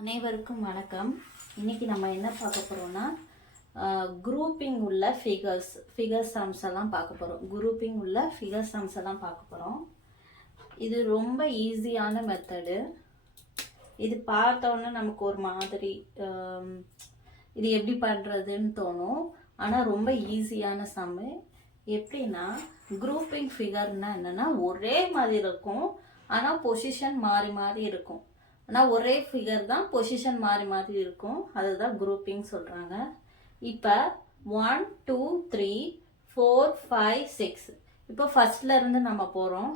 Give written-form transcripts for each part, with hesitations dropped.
அனைவருக்கும் வணக்கம். இன்னைக்கு நம்ம என்ன பார்க்க போறோம்னா குரூப்பிங் உள்ள ஃபிகர் சம்ஸ் எல்லாம் பார்க்க போறோம். குரூப்பிங் உள்ள ஃபிகர் சம்ஸ் எல்லாம் பார்க்க போறோம். இது ரொம்ப ஈஸியான மெத்தடு. இது பார்த்தோன்னே நமக்கு ஒரு மாதிரி இது எப்படி பண்றதுன்னு தோணும். ஆனால் ரொம்ப ஈஸியான சம்மு. எப்படின்னா குரூப்பிங் ஃபிகர்னா என்னன்னா ஒரே மாதிரி இருக்கும், ஆனால் பொசிஷன் மாறி மாறி இருக்கும். ஆனால் ஒரே ஃபிகர் தான், பொசிஷன் மாறி மாறி இருக்கும். அதுதான் குரூப்பிங் சொல்கிறாங்க. இப்போ 1 2 3 4 5 6 இப்போ ஃபர்ஸ்ட்ல இருந்து நம்ம போகிறோம்.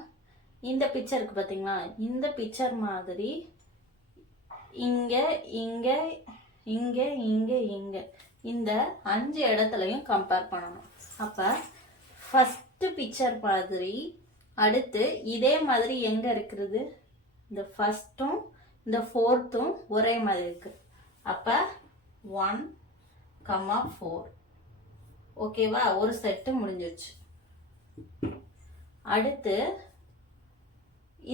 இந்த பிக்சருக்கு பார்த்தீங்களா, இந்த பிக்சர் மாதிரி இங்கே இங்கே இங்கே இங்கே இங்கே இந்த 5 இடத்துலையும் கம்பேர் பண்ணணும். அப்போ ஃபஸ்ட்டு பிக்சர் மாதிரி அடுத்து இதே மாதிரி எங்கே இருக்கிறது, இந்த ஃபஸ்ட்டும் இந்த ஃபோர்த்தும் ஒரே மாதிரி இருக்கு. அப்போ 1, 4 ஓகேவா, ஒரு செட்டு முடிஞ்சிருச்சு. அடுத்து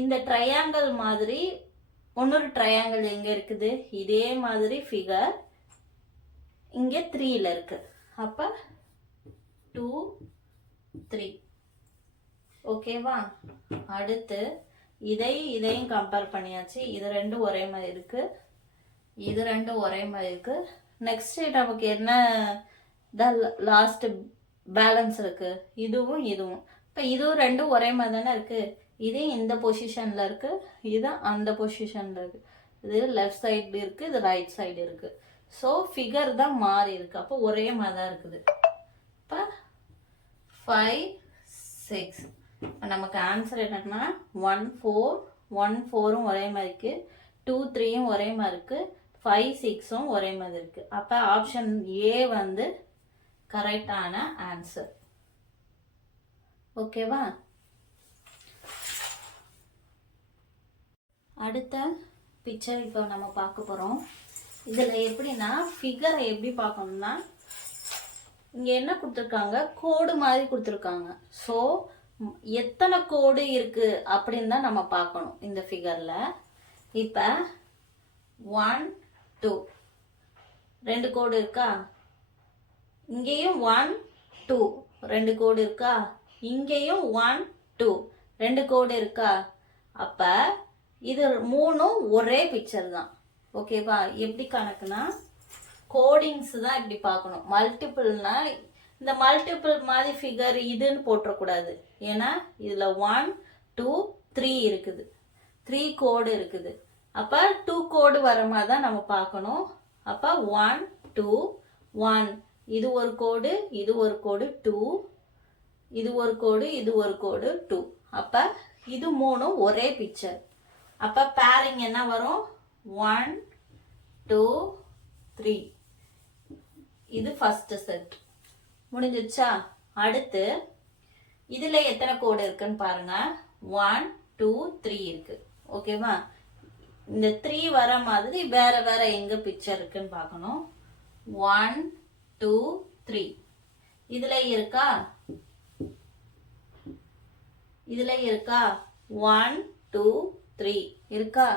இந்த ட்ரையாங்கிள் மாதிரி இன்னொரு ட்ரையாங்கிள் எங்க இருக்குது, இதே மாதிரி ஃபிகர் இங்க 3ல இருக்கு. அப்ப 2 3 ஓகேவா. அடுத்து இதையும் கம்பேர் பண்ணியாச்சு. இது ரெண்டும் ஒரே மாதிரி இருக்கு, இது ரெண்டும் ஒரே மாதிரி இருக்கு. நெக்ஸ்ட் நமக்கு என்ன லாஸ்ட் பேலன்ஸ் இருக்கு, இதுவும் இதுவும். இப்போ இதுவும் ரெண்டும் ஒரே மாதிரி தானே இருக்கு. இது இந்த பொசிஷன்ல இருக்கு, இது அந்த பொசிஷன்ல இருக்கு. இது லெஃப்ட் சைடு இருக்கு, இது ரைட் சைடு இருக்கு. ஸோ ஃபிகர் தான் மாறி இருக்கு, அப்போ ஒரே மாதிரி தான் இருக்குது. இப்போ 5 6 நமக்கு ஆன்சர் என்னன்னா 1 4 1 4ம் ஒரே மாதிரி இருக்கு, 2 3யும் ஒரே மாதிரி இருக்கு, 5 6ம் ஒரே மாதிரி இருக்கு. அப்ப ஆப்ஷன் ஏ வந்து கரெக்டான ஆன்சர். ஓகேவா. அடுத்த பிக்சர் இப்போ நம்ம பார்க்க போறோம். இதுல எப்படின்னா ஃபிகரை எப்படி பார்க்கணும்னா இங்க என்ன கொடுத்துருக்காங்க, கோடு மாதிரி கொடுத்துருக்காங்க. ஸோ எத்தனை கோடு இருக்கு அப்படின்னு தான் நம்ம பார்க்கணும் இந்த ஃபிகர்ல. இப்ப 1 2 ரெண்டு கோடு இருக்கா, இங்கேயும் 1 2 ரெண்டு கோடு இருக்கா, இங்கேயும் 1 2 ரெண்டு கோடு இருக்கா. அப்ப இது மூணும் ஒரே பிக்சர் தான். ஓகேவா. எப்படி கணக்குனா கோடிங்ஸ் தான் இப்படி பார்க்கணும். மல்டிபிள்னா இந்த மல்டிபிள் மாதிரி ஃபிகர் இதுன்னு போட்டக்கூடாது. ஏன்னா இதுல 1 2 3 இருக்குது, 3 கோடு இருக்குது. அப்ப 2 கோடு வர மாதிரி தான் நம்ம பார்க்கணும். அப்ப 1 2 1 இது ஒரு கோடு, இது ஒரு கோடு 2, இது ஒரு கோடு, இது ஒரு கோடு 2. அப்ப இது மூணும் ஒரே பிக்சர். அப்ப பேரிங் என்ன வரும், 1 2 3. இது ஃபர்ஸ்ட் செட் முடிஞ்சிச்சா. அடுத்து இதுல எத்தனை கோடு இருக்குன்னு பாருங்க, 1 2 3 இருக்கு. ஓகேவா. இந்த 3 வர மாதிரி வேற வேற எங்க பிக்சர் இருக்குன்னு பார்க்கணும். 1 2 3 இதுல இருக்கா, இதுல இருக்கா 1 2 3 இருக்கா,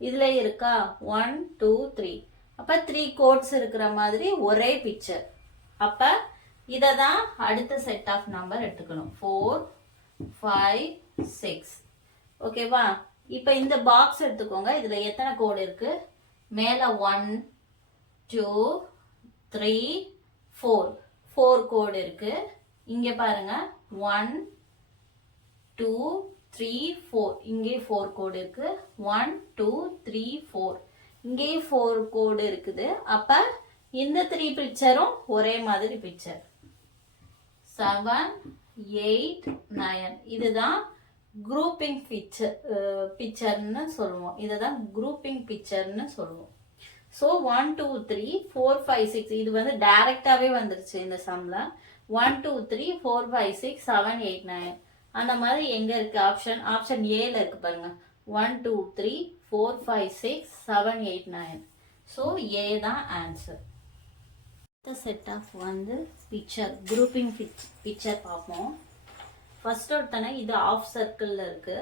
இதுல இருக்கா 1 2 3. அப்ப 3 கோட்ஸ் இருக்கிற மாதிரி ஒரே பிக்சர். அப்ப இததான் அடுத்த செட் ஆஃப் நம்பர் எடுத்துக்கணும், 4 5 6. ஓகேவா. இப்ப இந்த பாக்ஸ் எடுத்துக்கோங்க. இதுல எத்தனை கோடு இருக்கு, மேல 1 2 3 4 கோடு இருக்கு. இங்க பாருங்க 1 2 3 4 இங்கே 4 கோடு இருக்கு, 1 2 3 4 இங்கே 4 கோடு இருக்குது. அப்ப இந்த 3 பிக்சரும் ஒரே மாதிரி பிக்சர். 7 8 9 இதுதான் குரூப்பிங் பிக்சர்னு சொல்லுவோம். இதுதான் குரூப்பிங் பிக்சர்னு சொல்லுவோம். ஸோ 1 2 3 4 5 6 இது வந்து டைரக்டாவே வந்துருச்சு இந்த சம்ல. 1 2 3 4 5 6 7 8 9 அந்த மாதிரி எங்க இருக்கு, ஆப்ஷன் ஏல இருக்கு பாருங்க. 1 2 3 4 5 6 7 8 9. ஸோ ஏ தான் ஆன்சர். இந்த செட் ஆஃப் வந்து பிக்சர் குரூப்பிங் பிக்சர் பார்ப்போம். ஃபர்ஸ்ட் ஒருத்தனை இது ஆஃப் சர்க்கிள்ல இருக்கு,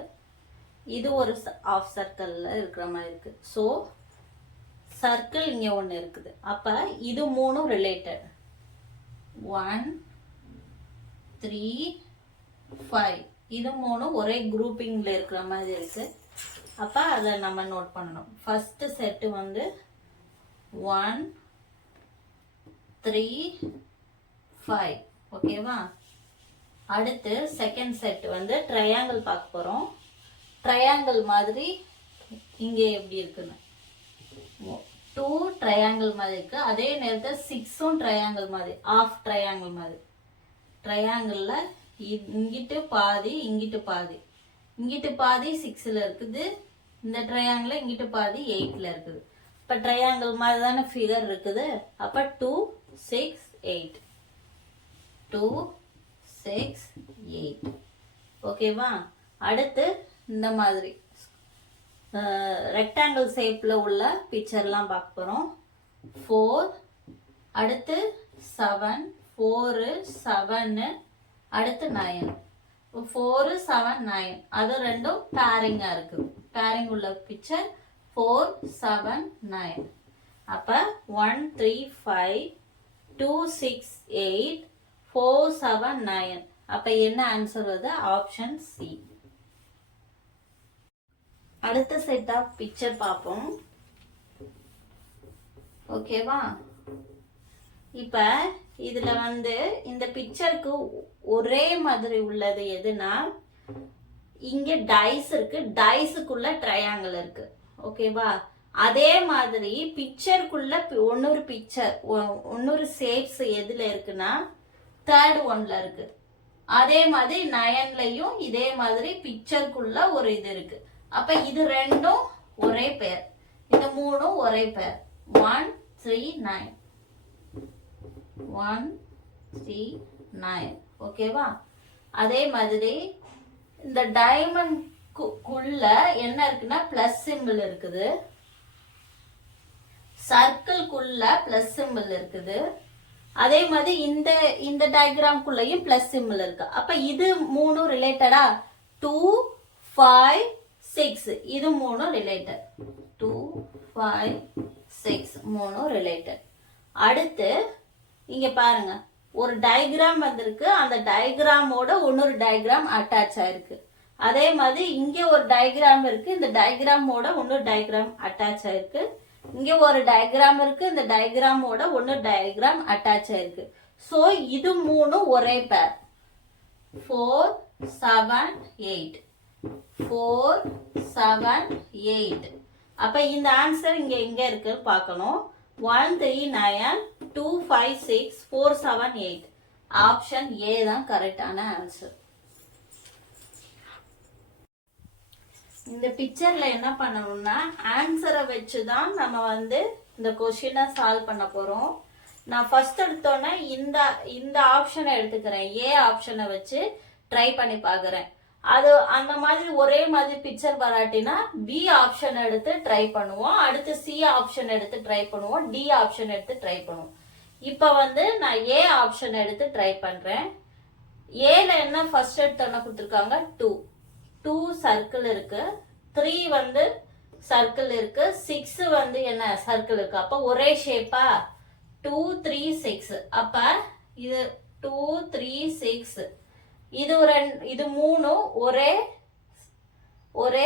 இது ஒரு ஆஃப் சர்க்கிள்ல இருக்கிற மாதிரி இருக்கு. ஸோ சர்க்கிள் இங்க ஒன்று இருக்குது. அப்ப இது மூணும் ரிலேட்டட். 1 3 5 இது மூணும் ஒரே குரூப்பிங்ல இருக்கிற மாதிரி இருக்கு. அப்ப அதை நம்ம நோட் பண்ணணும். ஃபர்ஸ்ட் செட் வந்து 1 3 5 ஓகேவா. அடுத்து செகண்ட் செட் வந்து ட்ரையாங்கிள் பார்க்க போறோம். ட்ரையாங்கிள் மாதிரி இங்கே எப்படி இருக்குன்னு 2 ட்ரையாங்கிள் மாதிரி இருக்கு. அதே நேரத்தில் 6ம் ட்ரையாங்கிள் மாதிரி, ஆஃப் ட்ரையாங்கிள் மாதிரி. ட்ரையாங்கிள்ல இங்கிட்டு பாதி இங்கிட்டு பாதி, இங்கிட்டு பாதி 6ல இருக்குது, இந்த ட்ரையாங்கிள் இங்கிட்டு பாதி 8ல இருக்குது. இப்போ ட்ரையாங்கிள் மாதிரி தானே ஃபிகர் இருக்குது. அப்போ 2 6 8 2 6 8 ஓகேவா. அடுத்து இந்த மாதிரி ரெக்டாங்கிள் ஷேப்ல உள்ள பிக்சர்லாம் பார்க்க போறோம். 4 அடுத்து 7 4 7 அடுத்து 9 4 7 9 அது ரெண்டும் பேரிங்கா இருக்குது. பேரிங் உள்ள பிக்சர் 4 7 9. அப்ப 1 3 5 2 6 8 4 7 9. அப்ப என்ன ஆன்சர் வருது? Option C. அடுத்த செட் ஆஃப் பிக்சர் பார்ப்போம். ஓகேவா. இப்ப இதுல வந்து இந்த பிக்சருக்கு ஒரே மாதிரி உள்ளது எதுனா, இங்க டைஸ் இருக்கு, டைஸுக்குள்ள ட்ரையாங்கிள் இருக்கு. ஓகேவா. அதே மாதிரி பிக்சருக்குள்ள ஒன்னொரு பிக்சர் ஒன்னொரு ஷேப்ஸ் எதுல இருக்குன்னா தேர்ட் ஒன்ல இருக்கு. அதே மாதிரி 9லயும் இதே மாதிரி பிக்சருக்குள்ள ஒரு இது இருக்கு. அப்ப இது ரெண்டும் ஒரே பேர், இந்த மூணும் ஒரே பேர். 1 3 9 1 3 9 ஓகேவா. அதே மாதிரி இந்த டைமண்ட்குள்ள என்ன இருக்குன்னா பிளஸ் சிம்பிள் இருக்குது, சர்க்கிள்குள்ள பிளஸ் சிம்பிள் இருக்குது. அதே மாதிரி இந்த டயக்ராம்குள்ளயும் பிளஸ் சிம்பிள் இருக்கு. அப்ப இது மூணும் ரிலேட்டடா 2 5 6 இது மூணும் ரிலேட்டட். 2 5 6 மூணும் ரிலேட்டட். அடுத்து இங்க பாருங்க, ஒரு டயக்ராம் வந்திருக்கு, அந்த டயக்ராமோட இன்னொரு டயக்ராம் அட்டாச் ஆயிருக்கு. அதே மாதிரி இங்க ஒரு டயக்ராம் இருக்கு, இந்த டயக்ராமோட இன்னொரு டயக்ராம் அட்டாச் ஆயிருக்கு. இங்க ஒரு டயக்ராம் இருக்கு, இந்த டயக்ராமோட இன்னொரு டயக்ராம் அட்டாச் ஆயிருக்கு. சோ இது மூணும் ஒரே பேர். 4 7 8 4 7 8. அப்ப இந்த ஆன்சர் இங்க எங்க இருக்கு பார்க்கணும். 1 3 9 2 5 6 4 7 8. ஆப்ஷன் ஏ தான் கரெக்டான ஆன்சர். இந்த பிக்சர்ல என்ன பண்ணணும்னா ஆன்சரை வச்சுதான் நம்ம வந்து இந்த கொஸ்டினை சால்வ் பண்ண போறோம். நான் ஃபர்ஸ்ட் எடுத்தோன்னே இந்த ஆப்ஷனை எடுத்துக்கிறேன், ஏ ஆப்ஷனை வச்சு ட்ரை பண்ணி பாக்குறேன். அது அந்த மாதிரி ஒரே மாதிரி பிக்சர் வராட்டினா பி ஆப்ஷன் எடுத்து ட்ரை பண்ணுவோம், அடுத்து சி ஆப்ஷன் எடுத்து ட்ரை பண்ணுவோம், டி ஆப்ஷன் எடுத்து ட்ரை பண்ணுவோம். இப்ப வந்து நான் ஏ ஆப்ஷன் எடுத்து ட்ரை பண்றேன். ஏல என்ன ஃபர்ஸ்ட் எடுத்தோன்னா கொடுத்துருக்காங்க 2 2 சர்க்கிள் இருக்கு, 3 வந்து சர்க்கிள் இருக்கு, 6 வந்து என்ன சர்க்கிள் இருக்கு. அப்ப ஒரே ஷேப்பா 2 3 6. அப்ப இது 2 3 6 இது மூணும் ஒரே ஒரே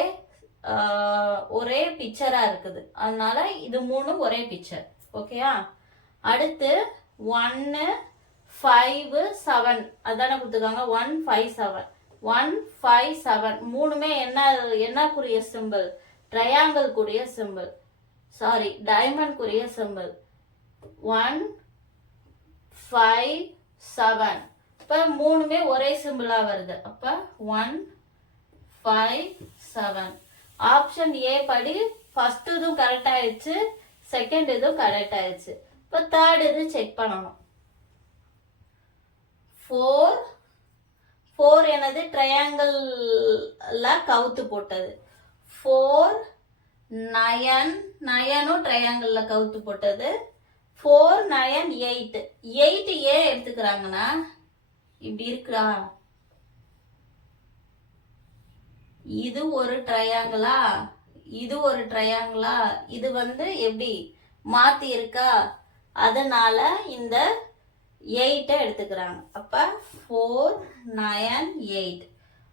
ஒரே பிக்சரா இருக்குது. அதனால இது மூணும் ஒரே பிக்சர். ஓகேயா. அடுத்து 1 5 7 அதான கொடுத்துருக்காங்க. 1 5 7 1 5 7 மூணுமே என்ன குறிய சிம்பிள்? ட்ரையாங்கிள் குறிய சிம்பிள், சாரி டைமண்ட் குறிய சிம்பிள். 1 5 7 இப்ப மூணுமே ஒரே சிம்பிளா வருது. அப்ப 1 5 7. ஆப்ஷன் ஏ படி ஃபர்ஸ்ட் இதுவும் கரெக்ட் ஆயிடுச்சு, செகண்ட் இதுவும் கரெக்ட் ஆயிடுச்சு. இப்ப தேர்ட் இது செக் பண்ணணும். 4 எனது ட்ரையாங்கிள்ல கவுத்து போட்டது. 4 9 ட்ரையாங்கிள்ல கவுத்து போட்டது. 4 9 8 8 ஏன் எடுத்துக்கிறாங்கன்னா இப்படி இருக்குடா, இது ஒரு ட்ரையாங்கிளா, இது ஒரு ட்ரையாங்கிளா, இது வந்து எப்படி மாற்றி இருக்கா, அதனால இந்த 8 எடுத்துக்கிறாங்க. அப்போ 4, 9, 8.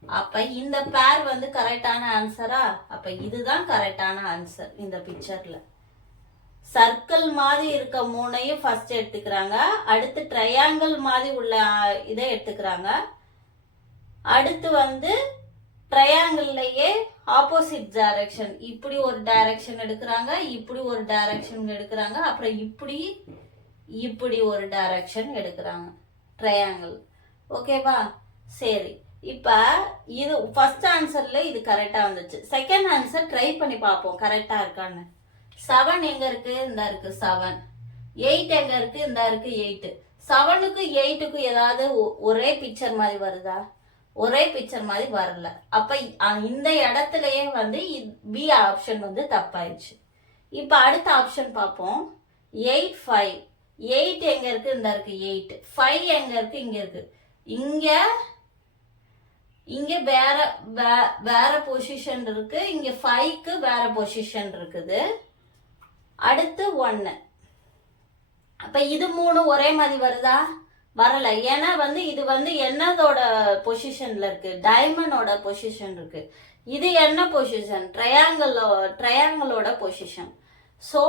அப்போ இந்த பேர் வந்து கரெக்டான ஆன்சரா? அப்போ இதுதான் கரெக்டான ஆன்சர். இந்த பிக்சரில் சர்க்கிள் மாதிரி இருக்க 3ஐயும் ஃபர்ஸ்ட் எடுத்துக்கிறாங்க. அடுத்து ட்ரையாங்கிள் மாதிரி உள்ள இதை எடுத்துக்கிறாங்க. அடுத்து வந்து ட்ரையாங்கிள்லயே ஆப்போசிட் டைரக்ஷன், இப்படி ஒரு டைரக்ஷன் எடுக்கிறாங்க, இப்படி ஒரு டைரக்ஷன் எடுக்கிறாங்க, அப்புறம் இப்படி ஒரு டைரக்ஷன் எடுக்கிறாங்க ட்ரையாங்கிள். ஓகேவா? சரி, இப்போ இது ஃபர்ஸ்ட் ஆன்சர்ல இது கரெக்டாக வந்துச்சு. செகண்ட் ஆன்சர் ட்ரை பண்ணி பார்ப்போம் கரெக்டாக இருக்கான்னு. 7 எங்க இருக்கு? இந்த இருக்கு 7. 8 எங்க இருக்கு? இந்த இருக்கு 8. 7க்கு 8க்கு ஏதாவது ஒரே பிக்சர் மாதிரி வருதா? ஒரே பிக்சர் மாதிரி வரல. அப்ப இந்த இடத்துலயே வந்து பி ஆப்ஷன் வந்து தப்பாயிடுச்சு. இப்ப அடுத்த ஆப்ஷன் பார்ப்போம். 8, 5. 8 எங்க இருக்கு? இந்த இருக்கு 8. 5 எங்க இருக்கு? இங்க இருக்கு. இங்க வேற பொசிஷன் இருக்கு. இங்க 5க்கு வேற பொசிஷன் இருக்குது. அடுத்து 1. அப்ப இது 3 ஒரே மாதிரி வருதா? வரல. ஏன்னா வந்து இது வந்து என்னதோட பொசிஷன்ல இருக்கு? டைமண்டோட பொசிஷன் இருக்கு. இது என்ன பொசிஷன்? ட்ரையாங்கிளோட பொசிஷன். ஸோ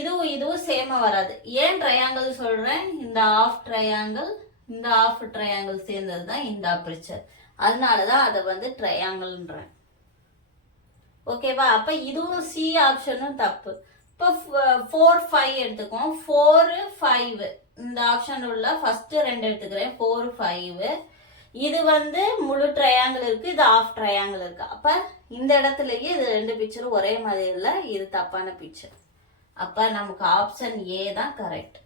இதுவும் சேமா வராது. ஏன் ட்ரையாங்கிள் சொல்றேன்? இந்த ஆஃப் ட்ரையாங்கிள் இந்த ஆஃப் ட்ரையாங்கிள் சேர்ந்தது தான் இந்த அப்ரிச்சர். அதனாலதான் அதை வந்து ட்ரையாங்கிள்ன்றேன். ஓகேவா? அப்ப இதுவும் சி ஆப்ஷனும் தப்பு. இப்போ 4, 5 எடுத்துக்கோம். 4, 5 இந்த ஆப்ஷன் உள்ள ஃபர்ஸ்ட் 2 எடுத்துக்கிறேன். 4, 5. இது வந்து முழு ட்ரையாங்கிள் இருக்கு, இது ஆஃப் ட்ரையாங்கிள் இருக்கு. அப்ப இந்த இடத்துலயே இது 2 பிக்சரும் ஒரே மாதிரி இல்லை, இது தப்பான பிக்சர். அப்ப நமக்கு ஆப்ஷன் ஏ தான் கரெக்ட்.